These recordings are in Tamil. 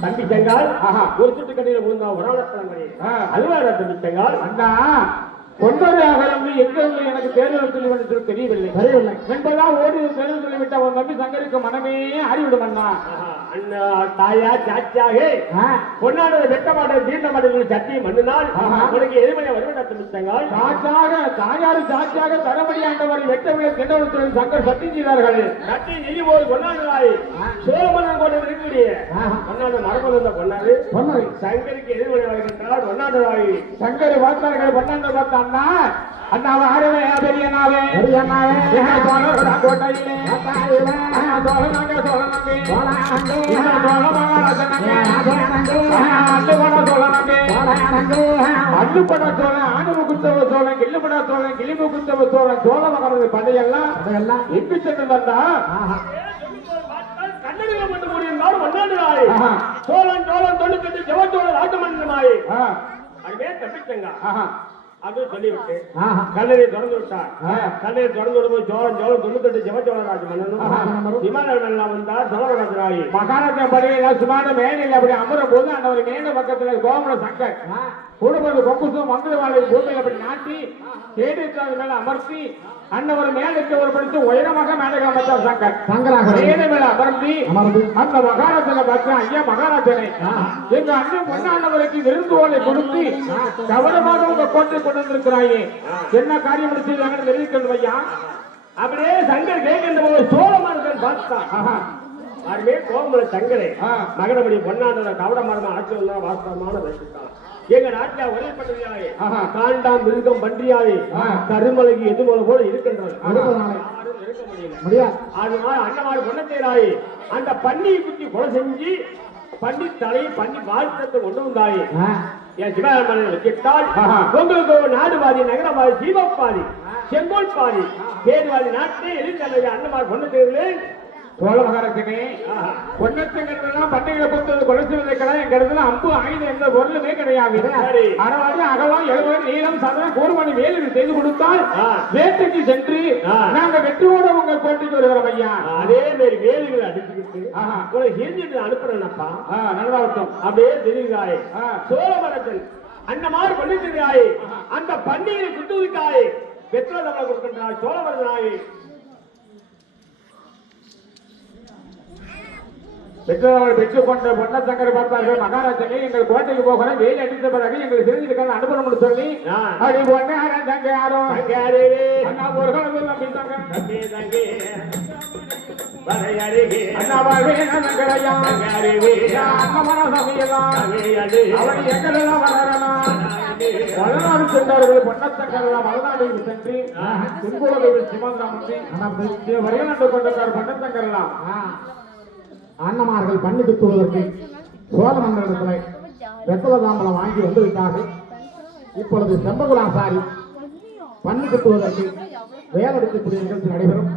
தம்பி செங்கால் ஒரு சுட்டு கட்டியில விழுந்தா அல்வாரா தம்பி செங்கால் அண்ணா ஒன்பதாக எங்கே எனக்கு தேர்தல் சொல்லி தெரியவில்லை என்பதான் ஓடி தேர்தல் சொல்லிவிட்ட அவன் நம்பி சங்கருக்கு மனமே அறிவிடும் அண்ணா அண்ணா தாயா சாட்சியாக பொன்னாடு வெட்ட மாட்டேன் தீர்ந்த மாட்டேன் சத்தியை மண்ணினால் உனக்கு எதிர்மறையா வருவதா தம்பித்தாங்கள் சாட்சியாக தாயாரு சாட்சியாக தரமடியாண்டவரை வெட்டவில்லை திண்டவனத்துடன் சங்கர் சத்தியம் செய்தார்கள் சத்தியம் செய்யும் போது பொன்னாடுவாய் சோழமன்னன் கொண்டு இருக்கக்கூடிய பொன்னாடு மரபு வந்த பொன்னாடு சங்கருக்கு எதிர்மறை வருகின்றார் பொன்னாடுவாய் சங்கரை பார்த்தார்கள் பொன்னாண்டு பார்த்தா அண்ணா அண்ணாவை ஆரவே பெரியனாவே கோட்டையிலே அள்ளுப்பட சோழன் ஆணுவு குத்தவ சோழன் கிள்ளுப்பட சோழன் கிளிமு குத்தவ சோழன் சோழ மகரது படையெல்லாம் எங்கு சென்று வந்தா கண்ணடியில் கொண்டு முடிந்தால் ஒன்னாடுவாய் சோழன் சோழன் தொண்ணூத்தி ஜெவச்சோழன் ஆட்டு மன்னமாய் அதுவே தப்பிச்சங்க அது சொல்லிவிட்டு கல்லறை திறந்து விட்டார் கல்லறை திறந்து விடும்போது சோழன் சோழன் 98 ஜெவச்சோழராஜ் மன்னனும் விமானம் வந்தார் சோழராஜராகி மகாராஜா படையில சுமான மேனில் அப்படி அமரும் போது அந்த ஒரு மேல பக்கத்துல கோமர சங்கர் குடும்பது கொக்குசும் மங்களவாளை பூமியில் அப்படி நாட்டி கேட்டு மேல அமர்த்தி அன்னவர் மேலுக்கு ஒரு படித்து உயரமாக மேலே அமைத்தார் சங்கர் சங்கராக மேல அமர்த்தி அந்த மகாராஜனை பார்த்து ஐயா மகாராஜனை எங்க அண்ணன் பொன்னாண்டவருக்கு விருந்தோலை கொடுத்து கவனமாக உங்க கோட்டை கொண்டு வந்திருக்கிறாயே என்ன காரியம் முடிச்சு தெரிவிக்கிறது ஐயா அப்படியே சங்கர் கேட்கின்ற போது சோழமார்கள் பார்த்தான் அதுவே கோமல சங்கரே மகனபடி பொன்னாண்டவர் கவட மரமா ஆட்சி வந்தா வாஸ்தவமான வசித்தான் எங்க நாட்டில ஒரேப்பட்டவையாவே காண்டாம் மிருகம் பன்றியாவே கருமலைக்கு எதுமலை போல இருக்கின்றது அதனால அண்ணமாறு கொண்ட செய்யறாயே அந்த பன்னியை குத்தி கொலை செஞ்சு பன்னி தலையை பன்னி வாழ்த்தத்தை கொண்டு வந்தாயே என் சிவகாமனை வச்சிட்டால் உங்களுக்கு நாடுவாதி நகரவாதி சீவப்பாதி செங்கோல் பாதி பேருவாதி நாட்டிலே எதிர்த்து அண்ணமாறு கொண்டு செய்கிறேன் சோழ மகாராஜனே பொன்னத்தங்கள்லாம் பண்டிகை பொறுத்தது கொலை செய்வதற்கெல்லாம் எங்க இடத்துல அம்பு ஆயுதம் எந்த பொருளுமே கிடையாது அறவாடி அகலம் 70 நீளம் சதம் கூறுமணி வேலை செய்து கொடுத்தால் வேட்டைக்கு சென்று நாங்க வெற்றியோட உங்க கோட்டைக்கு வருகிறோம் ஐயா அதே மாதிரி வேலைகளை அடிச்சுக்கிட்டு உங்களை செஞ்சுட்டு அனுப்புறேன்ப்பா நல்லாட்டம் அப்படியே தெரியுதாயே சோழ மகாராஜன் அந்த மாதிரி பண்ணிருக்காயே அந்த பண்டிகை குத்துவிக்காயே வெற்றில தமிழை கொடுக்கின்றார் சோழ மகாராஜனாயே பெற்றோர்கள் பெற்றுக் கொண்ட பொன்ன சங்கரை பார்த்தார்கள் மகாராஜனே எங்கள் கோட்டைக்கு போகிறோம் வெயில் அடித்த பிறகு எங்களுக்கு தெரிஞ்சிருக்காங்க அனுப்பணும்னு சொல்லி அப்படி பொண்ணு தங்க யாரும் அண்ணா ஒரு மலைநாடு சென்றார்கள் பொன்னத்தங்கரெல்லாம் மலைநாடுக்கு சென்று துன்புறவில் சிவந்திராமன் வரையநாட்டு கொண்டார் பொன்னத்தங்கரெல்லாம் அண்ணமார்கள் பண்ணி துத்துவதற்கு சோழ மன்னரிடத்தில் வெத்தல தாம்பலம் வாங்கி வந்து விட்டார்கள். இப்பொழுது செம்பகுலாசாரி பண்ணி குத்துவதற்கு வேலெடுக்கக்கூடிய நிகழ்ச்சி நடைபெறும்.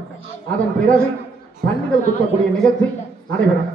அதன் பிறகு பன்னிகள் குத்தக்கூடிய நிகழ்ச்சி நடைபெறும்.